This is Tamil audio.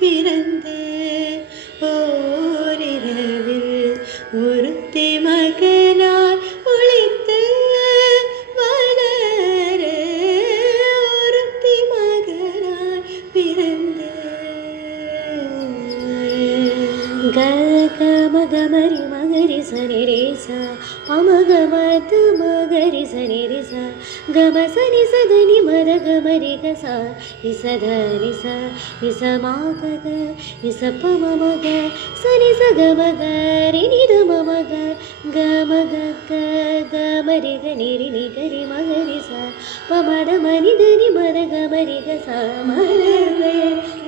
பிறந்து ஓரிரவில் ஒருத்தி மகனாய் ஒளித்து வளர ஒருத்தி மகனாய் பிறந்து க க மக மரி மகரி சனி ரே ச பமக மத மகரி சனி ரே ச கம சனி சதனி மத கமரி க ச இச த ரி ச இச மா க க இச ப ம ம க சனி ச க ம க ரி நி த ம ம க க ம க க க மரி க நி ரி நி க ரி ம க ரி ச ப ம த ம நி த நி ம த க மரி க ச ம ர க